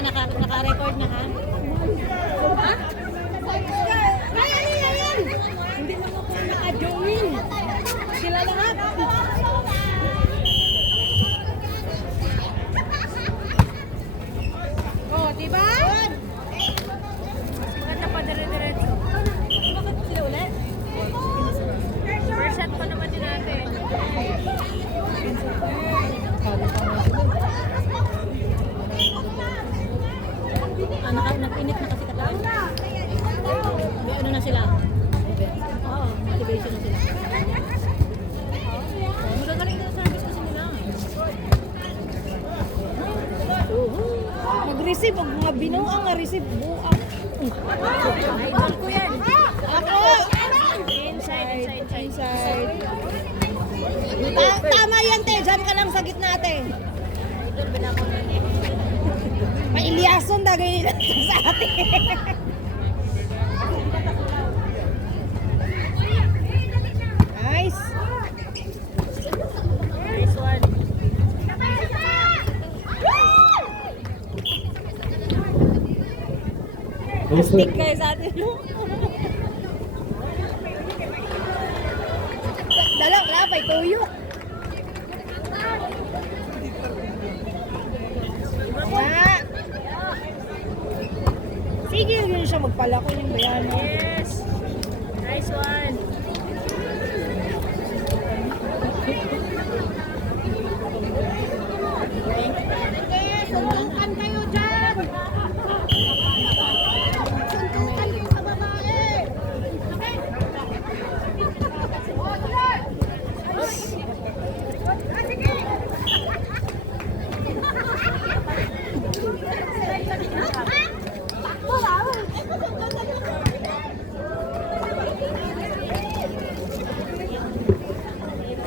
naka-record na ha. Ha? Hindi mo ko naka-join. Sila lahat. Oh, diba? Maganda pa dire-diretso. Bakit sila ulit? First shot pa naman din natin. Nag-init na kasi katawan. May ano na sila. Oo, motivation na sila. Magagaling na service kasi nila. Mag-receive, mga binuang na-receive buang. Idol ko yan. Ako! Inside. Tama yan, te. Diyan ka lang sa gitna, te. Idol, binako na. Mailiason dagay nila sa atin. Nice. Nice one. Stick kayo sa atin. Dalang lapay, tuyo. Sige, yun siya magpalako yung bayan. Yes! Nice one! Suntukan kayo dyan! Suntukan kayo sa babae!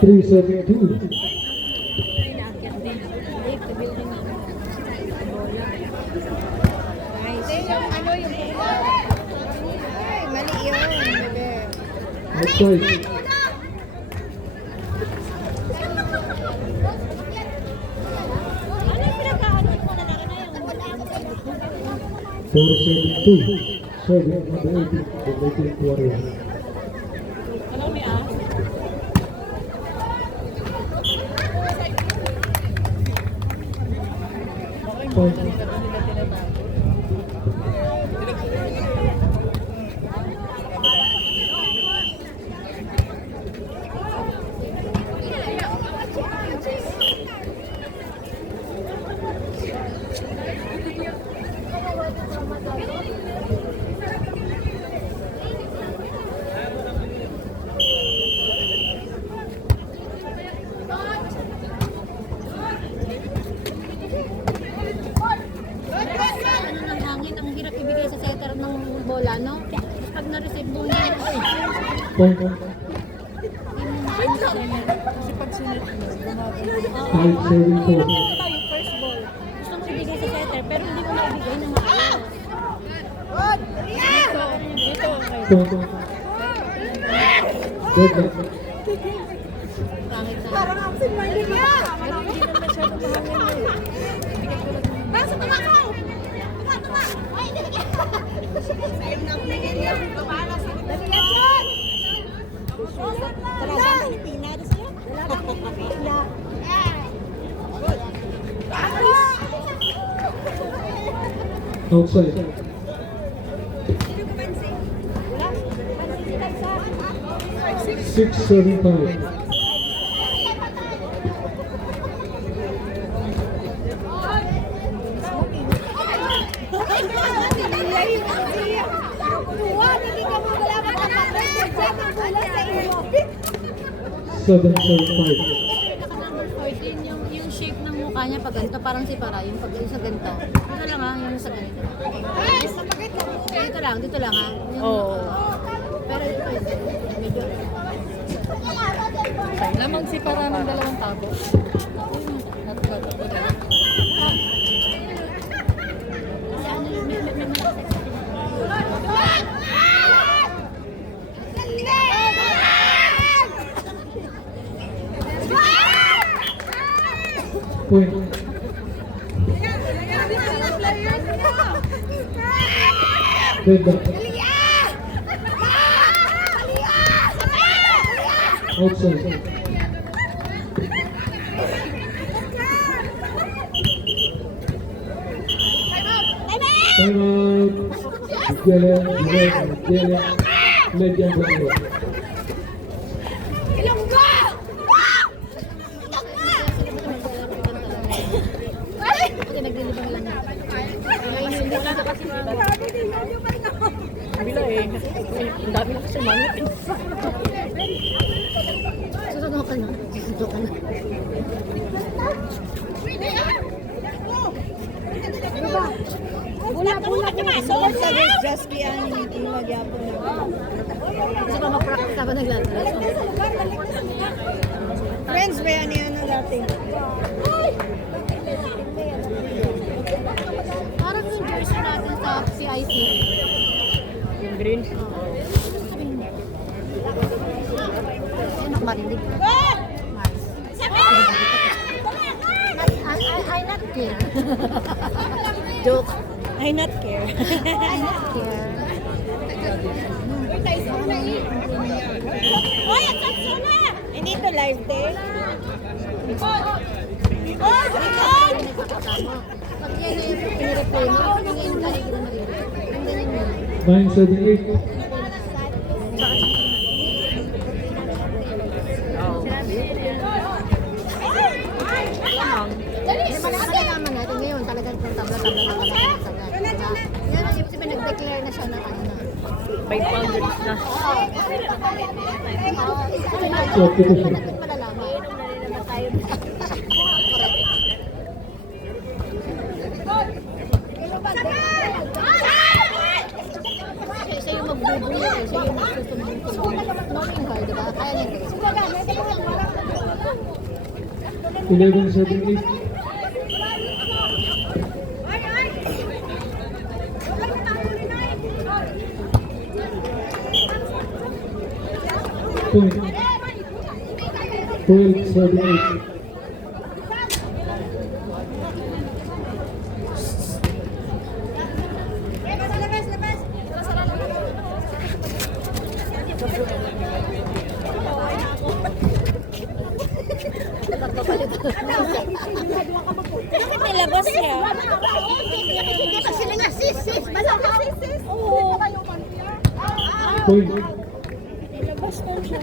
Three, 7, 2. Next side. Four, 7, 2. Seven, number 18. The Lakers Warriors. Bola, no? Pag na-receive mo na Point. kasi pag sinit mo, 5, 7, 4. tayo first ball. Gusto mo ibigay sa setter, pero hindi mo na ibigay ng maayos. Dito, okay. Point. Good. Pangit na. Parang absent-minded ka. Pero hindi naman masyado mahangin mo. Basta tumakaw! Tuma! Ay, hindi ka! Sa'yo na ang tingin niya. Para sa daliyan! Talagang Pilipina na sila? Talagang Pilipina. Outside. Six, 7, 5. Seven, 5. Number 14, yung shape ng mukha niya pag ganito, parang si Para, yung pag sa ganito. Dito lang ha, yung sa ganito. Dito lang ha. Oo. Pero ito, medyo. Lamang si Para ng dalawang tabo. Kasi ano, may malakas. Point. Red back. Outside. Time out. Miguel, Median Bangor. Kasi naglilibang lang natin. Hindi ka na kasi kabila eh. Ang dami na kasi manit. Susunod ka na. Susunod ka na. Just kaya hindi magyapon na. Kasi pa mag-practice ako naglalaro. Friends ba yan yan na dati? Parang yung jersey natin sa CIC. Yung green? Ay, nakmarinig. Mars. I not care. Joke. I not care. I not care. Oy, ang sakso na! Hindi to live day. Oh, Pag yan na yung pinireplay mo, yung yung talig na nag-replay. Ang ganyan yun. 978. Hindi man nakakalaman natin ngayon, talagang kung tabla-tabla na talaga sa gano'n. Yan ang ibig sabihin, nag-declare na siya ng ano na. 500 na. Substitution. Natin malalaman. Siya yung magbubulo, siya yung magsusumbong. Knowing her, di ba? Kaya niya. 1178. Point. 1278. Bakit nilabas niya? Hindi pa sila nga sis. Basta ka sis. Oo. Point. Nilabas ko siya.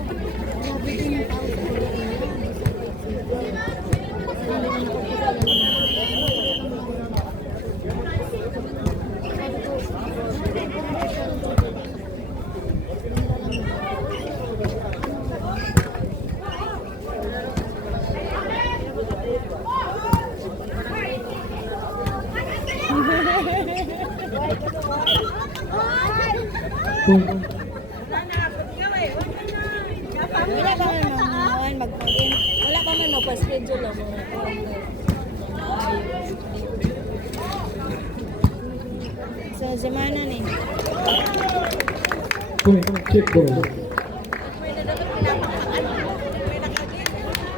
Point. Wala ba man mag-in? Wala ba man magpa-schedule ang mga sa zamana ni. Point. Check ball.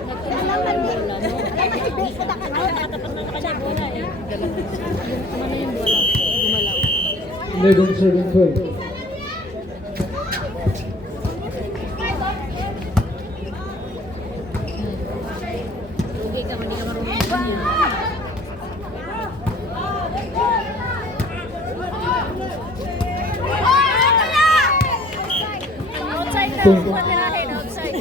Nagkailangan mo lang. Nakatapat na kanya bola eh. Tama na yung bola. Gumalaw. 1172. Hindi ka marunong. Outside na. Point. Matirahin outside.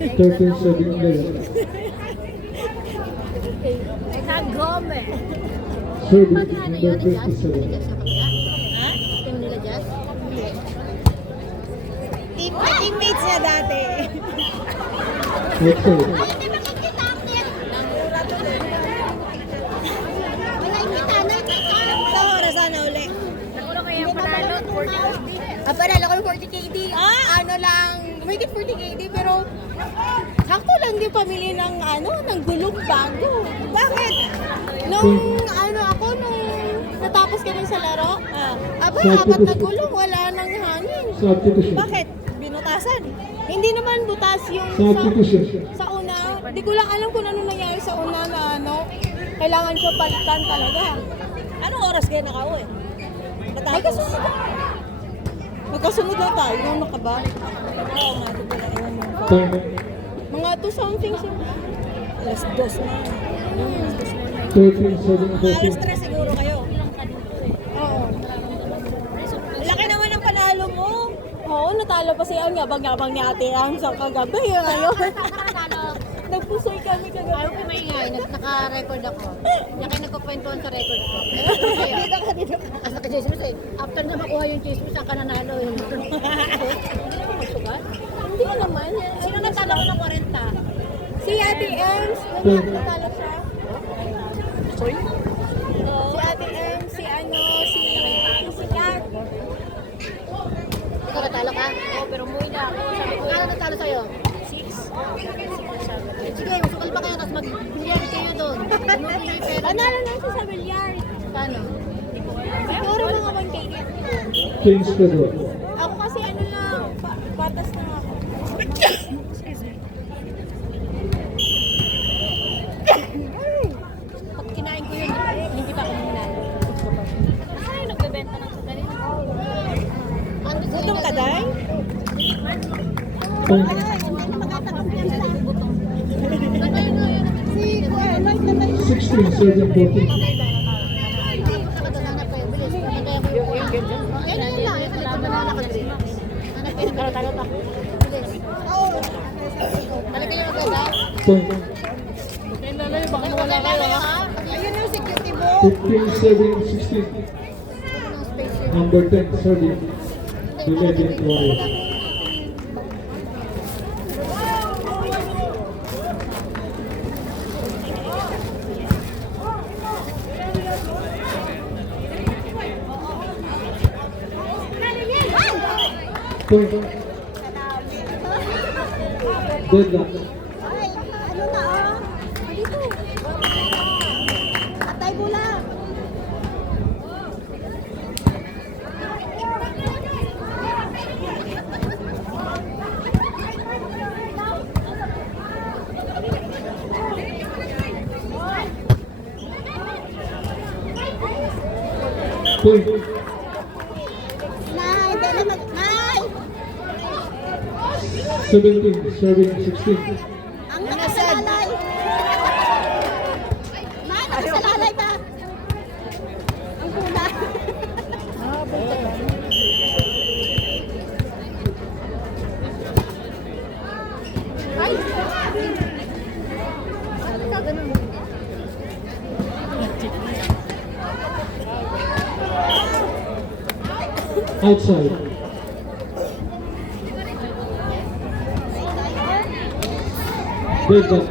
1378. Nag-gome. Service Ano number yun? Jazz? 57. Jazz sa kanila? Ha? Team nila Jazz? Teammates niya dati. Outside. Hindi makikita ang net. Wala ikita na. Sa oras na uli. Nakulo kaya panalo, 40 KD. Panalo ko yung 40 KD. Ano lang, may 40 KD pero sakto lang di pamili ng ng gulong bago. Bakit? Nung nung natapos kami sa laro, Sa apat na pupush. gulong, wala nang hangin. Substitution. Bakit? Binutasan. Hindi naman butas yung Substitution. sa una. Di ko lang alam kung ano nangyari sa una na Kailangan ko palitan talaga. Anong oras kayo nakauwi? Ay, kasunod na. Magkasunod na tayo. Ano ka ba? Oo nga, ito pala. Ewan mo ko. Time. Mga 2 something siya. Alas 2 na. 13, 7, Mga alas 14. 3 siguro kayo. Oo. Laki naman ang panalo mo. Oo, natalo pa siya. Ang yabang-yabang ni Ate Ang sa kagabi. Ngayon. Nagpusoy kami kagabi. Ayaw ko maingay, naka-record ako. Kaya nagkukwentuhan sa record ko. Dito ka, dito ka. Asa ka chismis eh. After na makuha yung chismis, saan ka nanalo yun? Hindi naman magsugat. Hindi naman. Sino nagtalo ko ng 40? Si Ate Ems. Natalo siya. Sorry? Si Ate Ems, si si Kat. Ikaw natalo ka? Oo, pero umuwi na ako. Sabi ko, kano natalo sa'yo? 6. Sige, masukal pa kayo, tapos mag-bilyar kayo doon. Umuwi yung pera. Panalo lang siya sa bilyar. Paano? Siguro mga 1K na. Change the door. Ako kasi ano lang, patas na ako. Pag kinain ko yun, hindi pa ako nanalo. Saan yung nagbebenta ng sukali? Gutom ka, Day? Time. Si Lloyd na tayo. 16, 7, 14. Point. 15, 7, 16. Number 10, serving. The Legend Warriors. Point. Deadlock. Ano na dito. Atay bola. Point. Nay, dala mag... Nay! 17, serving 16. Ang nakasalalay. Nay, nakasalalay ka. Ang bola. Ay! Ano ka ganun? Outside. Deadlock.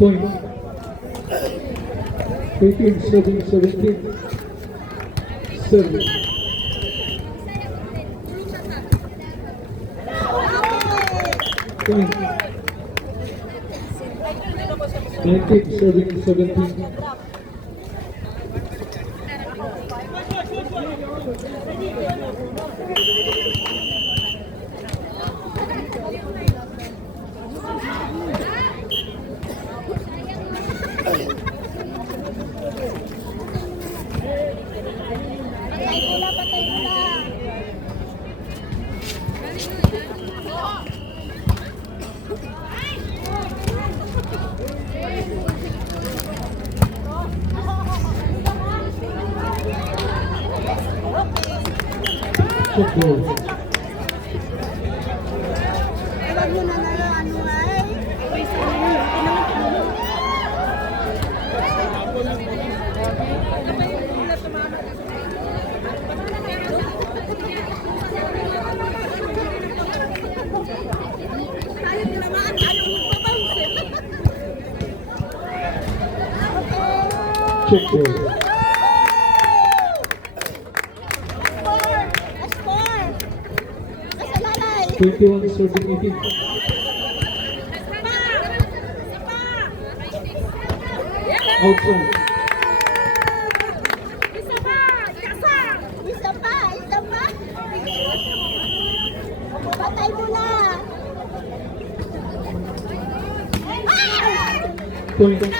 Point. 18, 7, 17. Serving. Point. 19, serving 17. Patay bola, patay bola. Football. Alam mo na ano ay? Check ball. Score! Kasalalay! 21, serving 18. Outside. point.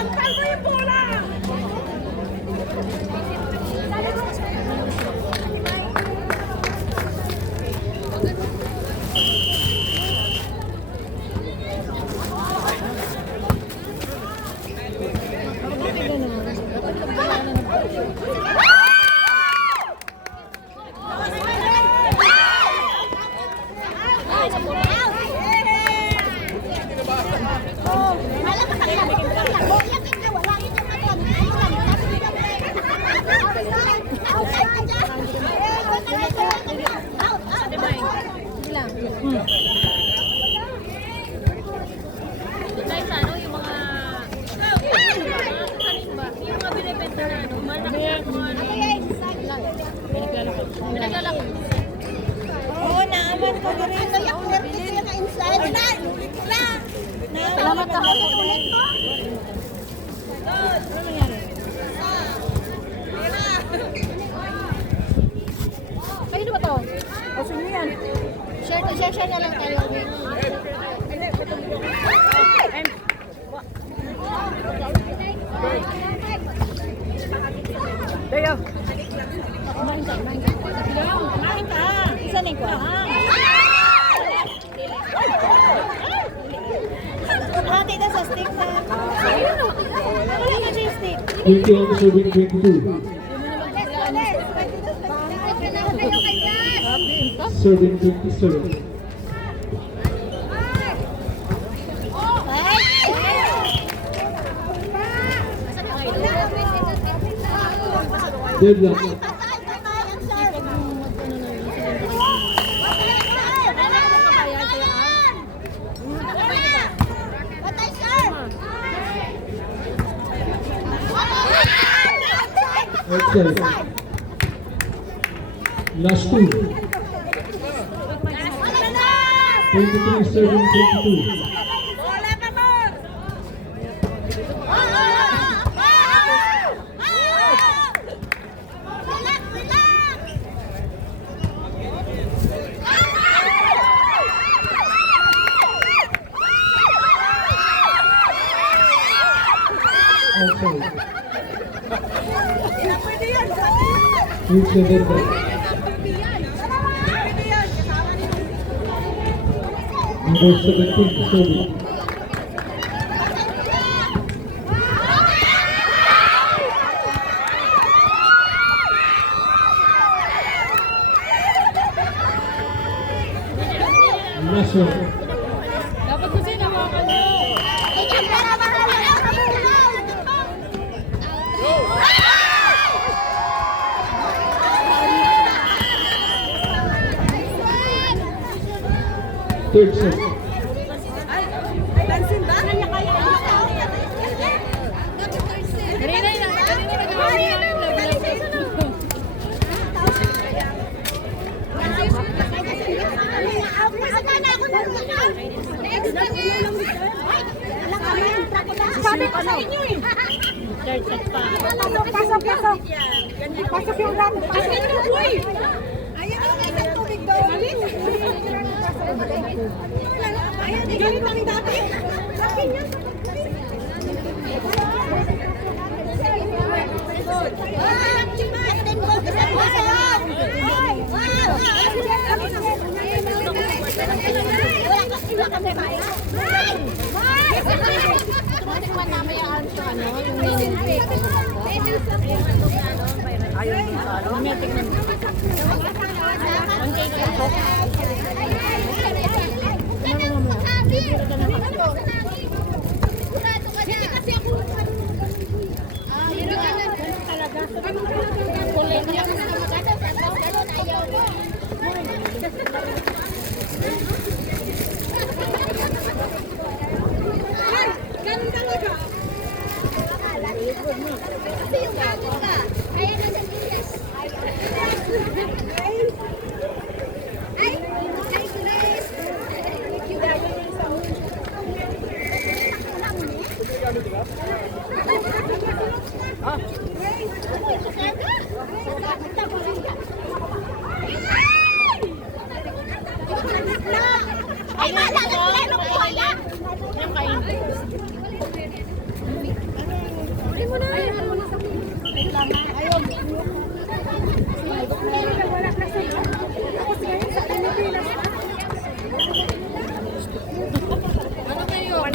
Guys, ano yung mga yung mga binibenta na ano, manakit mga pinaglalaki. Oo, naaman ko rin. Salamat ako. Ano nangyari? Kanino ba to? O, sino yan? Share na lang tayo. Kumain ka. Isa na yung ate na sa stick na. Wala na siya yung stick. 20 on serving 22. Serving 27. Deadlock. Outside. Last two. 23 serving 22. Outside. Reach the deadlock. Number 17 serving. Last one. Dapat kasi nawakan nyo. Third set. Sabi ko sa inyo eh. Third set pa. Pasok. Pasok yung ram. Pasok yung boy. Ayan ang nasa tubig doon. Ayan, ganit ang dati. Yung kain.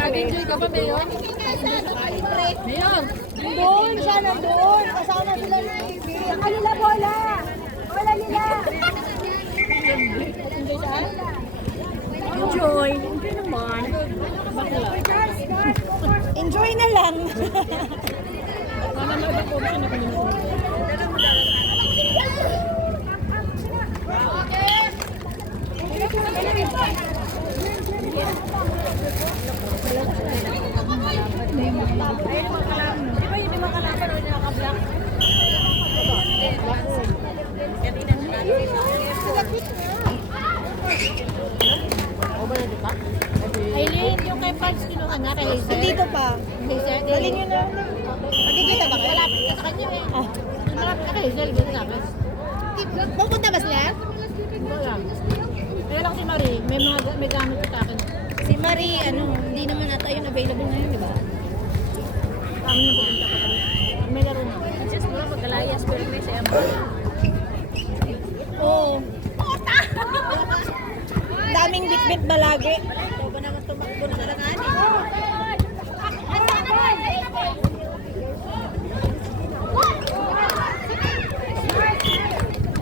Nag-enjoy ka ba, Mayor? Mayor! Doon siya, nandun. Kasama sila na. Ang kanila bola. Bola nila. Enjoy. Enjoy naman. Enjoy na lang. Manonood ako ba? Di ba yun yung mga kalaban o nakaka-black? Aileen, yung kay Pards kinuha na kay Hazel. Dito pa. Hazel, Dali nyo na. Magkikita ba kayo? Malapit ka sa kanya eh. Malapit ka kay Hazel, gano'n namin. Pupunta ba sila? Hindi lang. Kaya lang si Marie, may gamit ko sa akin. Si Marie, hindi naman ata yun available ngayon, di ba? Kami na pupunta pa kami. May laro na. Just muna magkalayas, pero may siya. Oo. Daming bit-bit balagi. Ito ba naman tumakbo na kalangan eh?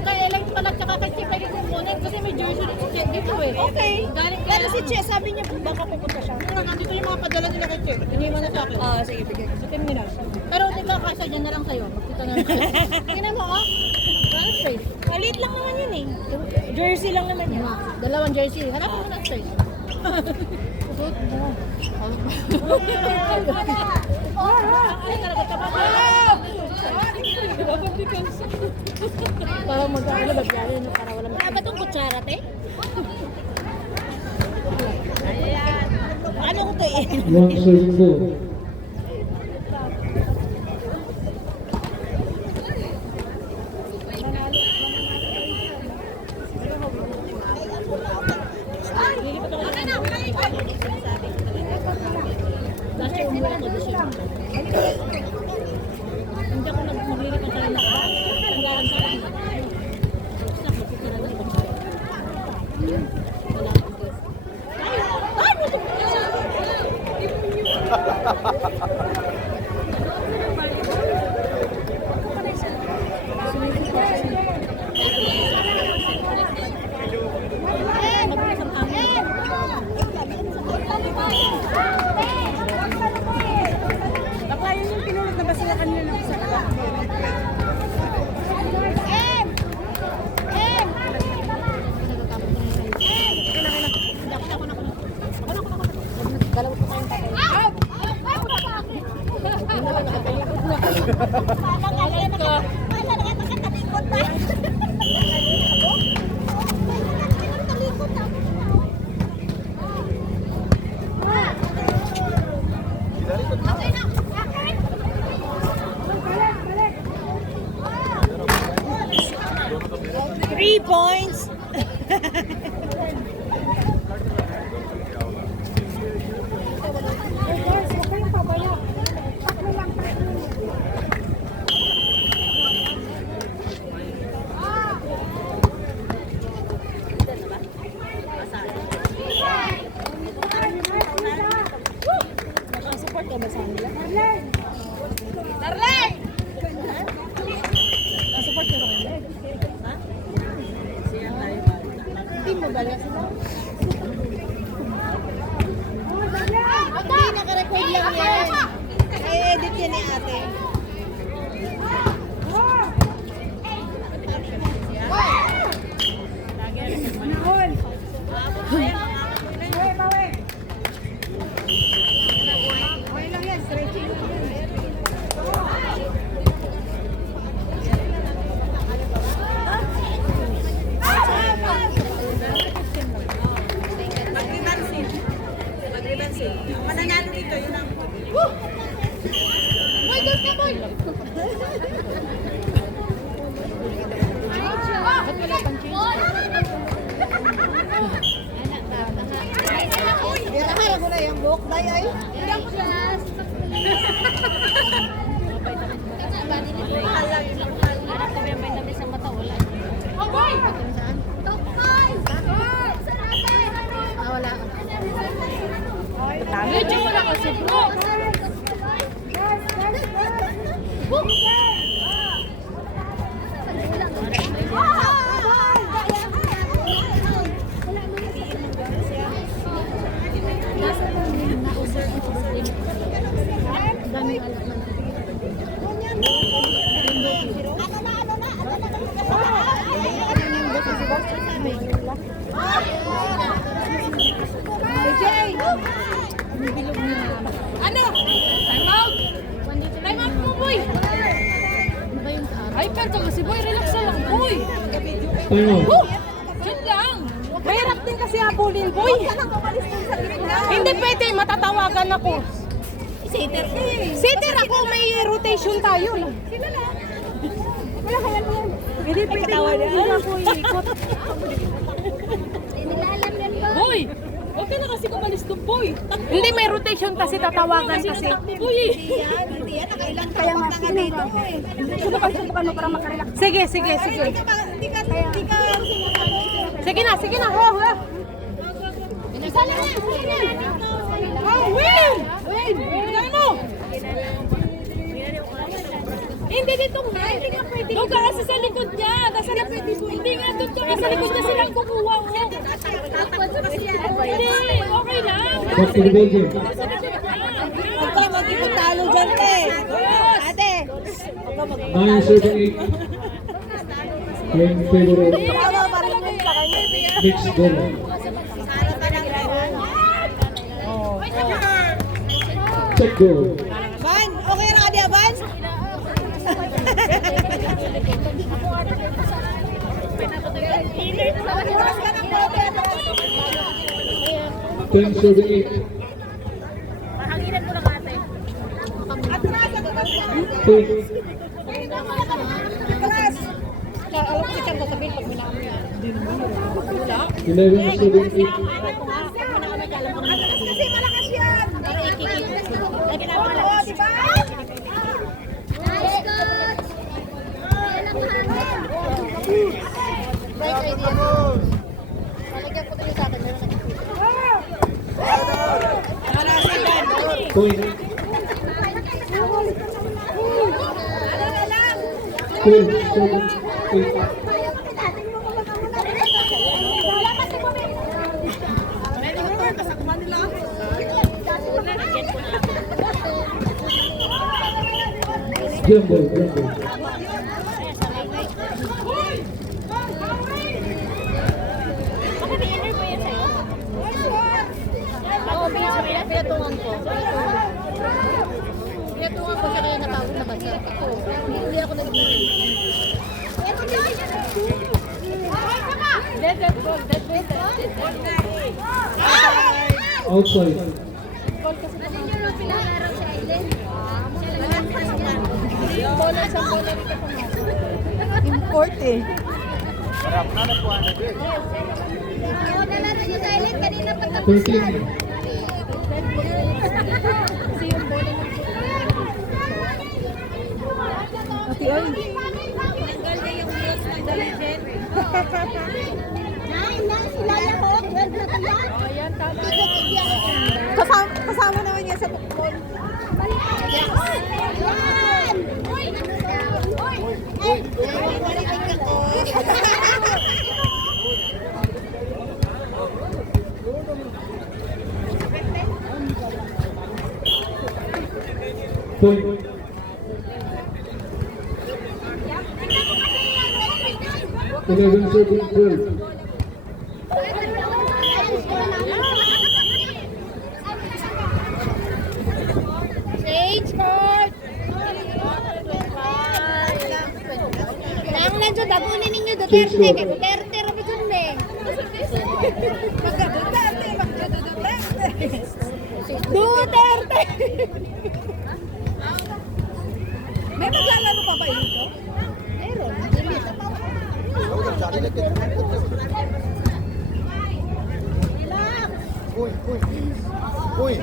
Kaya lang pala tsaka kay Chip lagi kukunin kasi may jersey din si Chip dito eh. Okay. Galing Pero kaya si Che, sabi niya baka pupunta siya. nandito yung mga padala nila kay Chip. Iniwan na sa akin. Sige, bigay ko. Sa terminal. Pero di ba kasya dyan na lang sa'yo? Magkita na lang kayo. Tingnan mo oh. Parang space. Maliit lang naman yun eh. Jersey lang naman yan. Dalawang jersey. Hanapin mo na space. Suot mo. Ay, talaga ka ba? Parang magkakala bagyari no? Para wala Wala ba itong kutsara, te? Ayan. Ano ko to eh? Long serve 4. Lilipat ako lang. Last year umuwi ako this year. Hindi ako maglilipat sa rin ako. Tanggalan sa akin. Basta magkikira na ibang bayan. Wala akong guess. Baka yun yung pinulot na ba sila kanina ng isa? Dalawa po kayong patay. Three points. Nakasupport ka ba sa kanila? Darlene! Nakasupport ka ba kanila? Ha? Team mo ba sila? Hindi, nakarecord lang yan. I-edit yan ni ate. Mananalo dito, yun ang... Boy, doon ka, boy! Ba't wala pang change? Irahay mo na yung book, day ay. Mabait ako. Hyper ka kasi, boy. Relax na lang, boy. Time out. Diyan lang. Mahirap din kasi habulin, boy. Hindi pwede, matatawagan ako. Sitter ka eh. Sitter ako, may rotation tayo. Sila na. Wala kaya mo. Hindi pwede hindi ako iikot. Boy! Huwag ka na kasi kumalis doon, boy. Hindi, may rotation kasi tatawagan kasi. Boy! Hindi yan, nakailang kaya nga dito eh. Subukan mo para makarelax. Sige, sige, sige. Hindi ka. Sige na, ho, ho. Isa na yan, sige na. Oh, win! Win! Win mo! Hindi dito nga, hindi nga pwede. Doon ka kasi sa likod niya. Hindi nga, doon ka kasi sa likod niya silang kukuha. Hindi, okay lang. Back to the ball game. Huwag ka magipagtalo dyan eh. Ate. 9-7-8. Playing in favor of Tama pa rin yun sa kanya. mixed goal. Check goal. Van, okay na ka diya, Van? 10-7-8. Pahanginan mo lang ate. Point. Alam ko siyang sasabihin pag minakam niya. 11-7-8. Kasi malakas yan. Para ikikip. Ay, kinapalakas. Oo, diba? Nice, coach! Yan ang hangin. Right idea. Malagyan ko tayo sa akin. Point. 12-7-8. Jumbo, jumbo. Oo, pinatungan ko. Pinatungan ko siya kaya napagod na basa. Hindi ako nag-ibig. Outside. Import eh. Continue. Ate, ay. Tanggal na yung news ng The Legend. Kasama naman yan sa tukmol. Point. 11-7-12. Stage court! Nang nandiyo, dabunin ninyo Duterte. Kay Duterte, rabi dun eh. Magka-Duterte, magka-Duterte. Duterte! May maglalaro pa ba ito? Meron. Uy!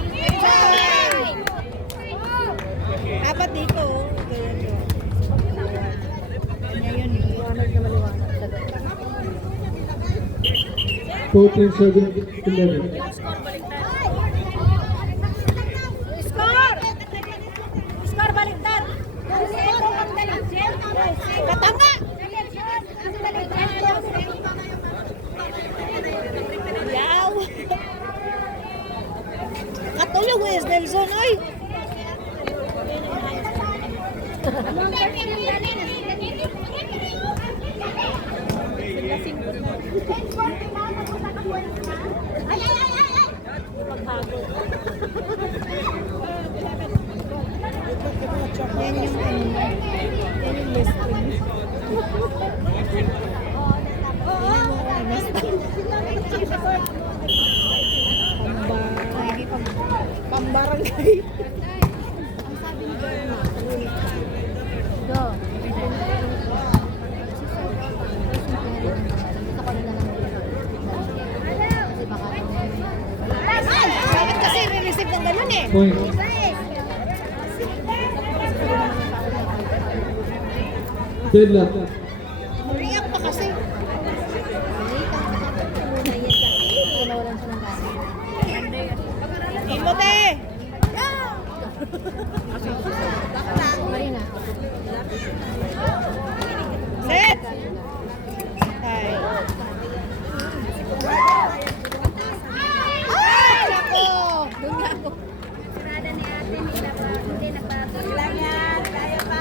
Apat dito. Ngayon, liwanag na maliwanag. 14-7-11. Score! Score baliktad. Katanga! Yaw! Katulong Wes Nelson, oy! Yan yung listing. Point. Deadlock. React pa kasi. Imote! Set! Ay. Ay, nako! Doon nga ako. Lang yan. Kaya pa.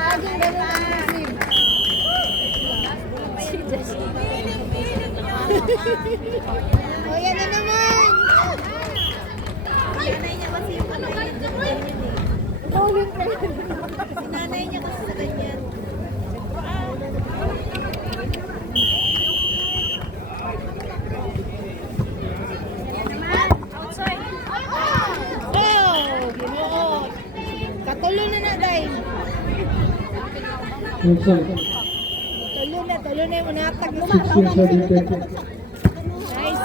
O, yan na naman. Nanay niya kasi yung ano ganyan. Nanay niya kasi sa ganyan. Oh, ginoo. Katulo na na, day. Outside. Tulo na yung unatag. 16 serving 20. Nice.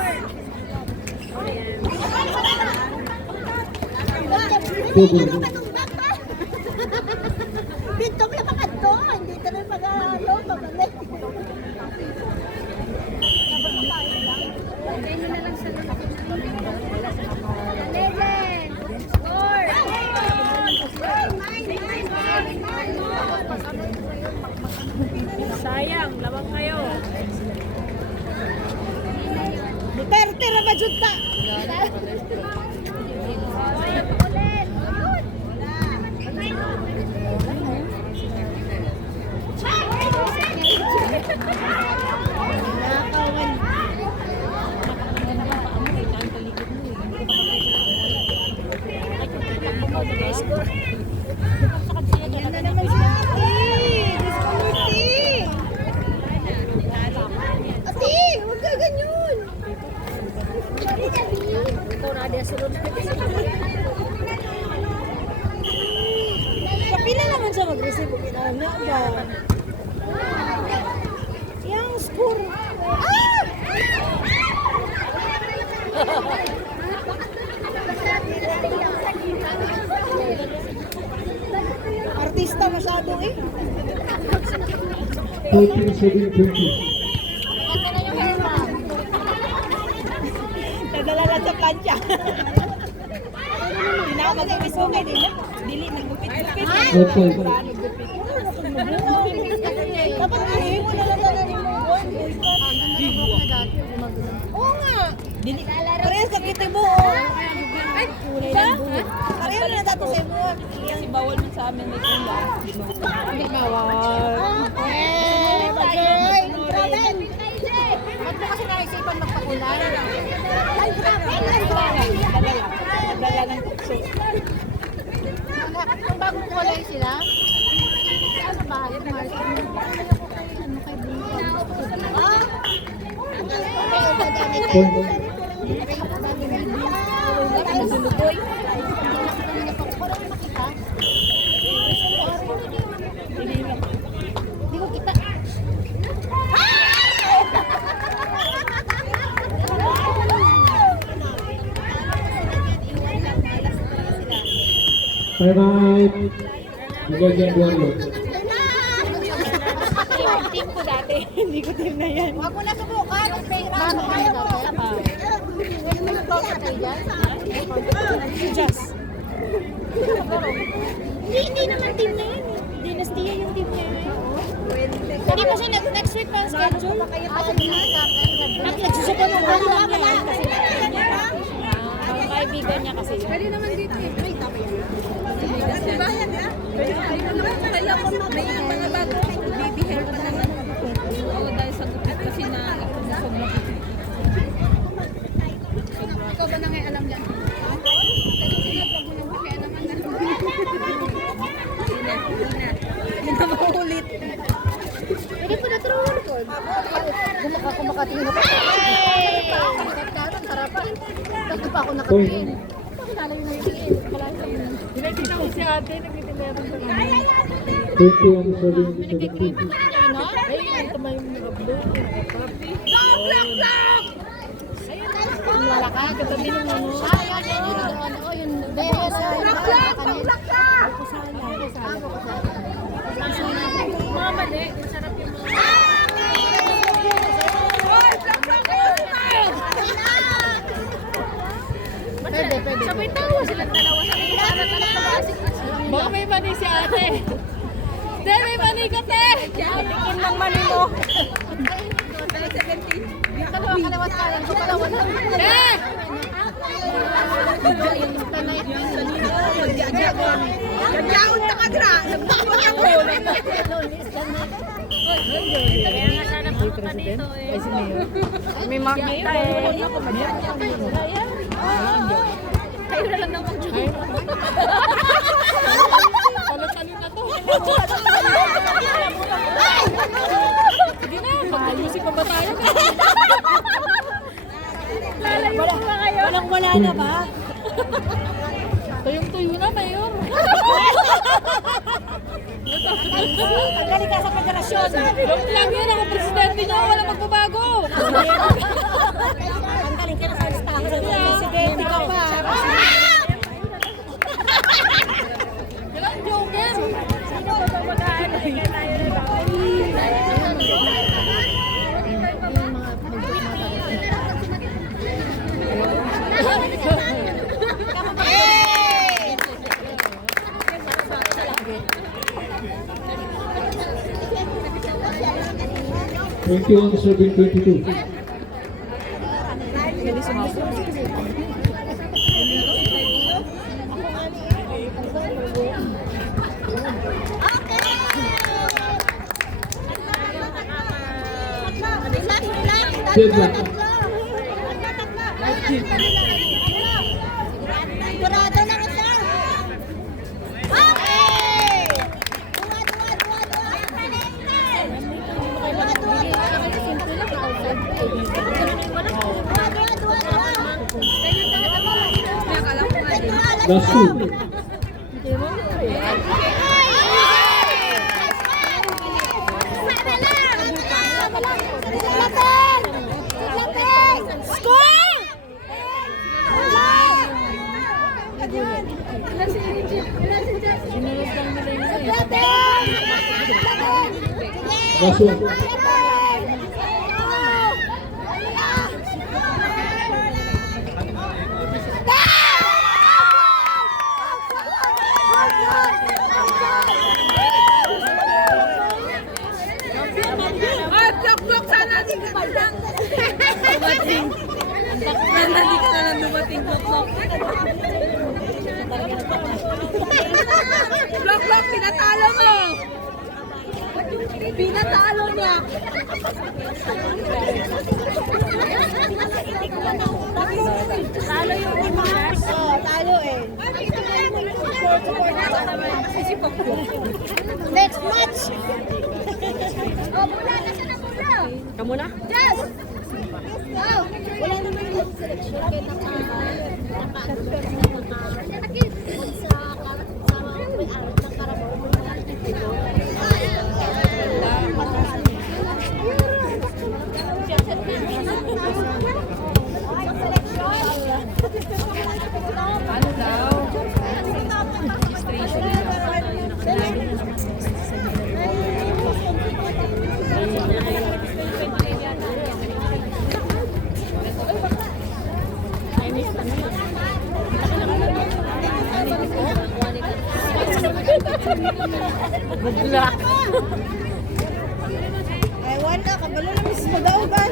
Double. Dito ka pa kadto, hindi ka rin mag-alo, pabalik. Sayang, lawang kayo. Duterte ra ba jud ta? Yan na naman si Ate. Disconnecting. Ate, huwag ka ganyan. Kapila naman siya mag-receive. Ano ba? Yung score. Artista masyado eh. 14 serving 20. Nadala lang sa plancha. Hindi na ako mag-ibisugay din. Dili, naggupit-gupit. Outside. Dapat hindi mo na lang ni mo. Oo nga. Dili. Parehas ka kita mo. Ay, siya? Parehas na dato sa mo. Kasi bawal mo sa amin may kuya. Hindi bawal. Eh, bagay. Grabe. Ba't mo kasi naisipan magpakulay? Ay, grabe. Dala ng tukso. Ang bagong kulay sila? Ano ba? Yung marketing. Ano kay Point. Suluboy. Hindi ko kita. Time out. Bigyan Eduardo. Team ko dati. Hindi ko team na yan. Huwag mo na subukan. Mano kayo dati? Just. Hindi naman team na yun. Dynastia yung team na yun. Hindi pa siya next week pa ang schedule. Sige na, Nagsusupan mo ba lang niya? Kasi ang kaibigan niya kasi. pwede naman dito eh. Wait, tapos yan. Bayan na. Kaya ko may mga bago. Baby hair pa naman. Oo, dahil sa gupit kasi na sobrang Ikaw ba na ngayon alam yan? Kasi sinapag mo ng kaya naman na. Hindi na makulit. Pwede ko na true record. Kumakatingin ako. Ang sarapan. Dito pa ako nakatingin. Pakilala yung nakatingin. Tinatingnan ko si ate, nagtitinda ako sa kanya. 21 serving 17. Ano? Ay, ito may mga blue. Block! Ayun, malakas. Katabi ng ano. Yun doon. Oh, yun. Mga mali, masarap yung mga... Pwede. Sabay tawa silang dalawa sa baka may mani si ate. Hindi, may mani ka, te! Tikim ng mani mo. Dalawa kalawat kaya. Dalawa na. Te! Gagyaon ka kadra. Nagpapag ako. Kaya nga sana punta dito eh. May makita eh. Kayo na lang naman dyan. Talo-talo na to. Sige na, mag-music pa ba tayo? Lalayo pa kayo. Walang-wala na ba? Tuyong-tuyo na, Mayor. Ang galing ka sa federasyon. Joke lang yun, ako presidente niyo, wala magbabago. Ang galing ka na sa listahan. Presidente ka pa. Walang joker. Sino ba ba mag-aalay? Twenty-one, 7-22. Deadlock. Sigurado na rin siya. Okay! Last two. Last one. Blok sana di ka lang. Dumating. Sana di ka lang dumating blok. Blok, pinatalo mo. Pinatalo niya. Talo yung Imas. Talo eh. Next match. Oh, mula na siya na mula. Kamu na? Yes! Go! Wala naman yung selection. Ano daw? Registration. Good luck. Ewan na, kabalo na mismo daw ba?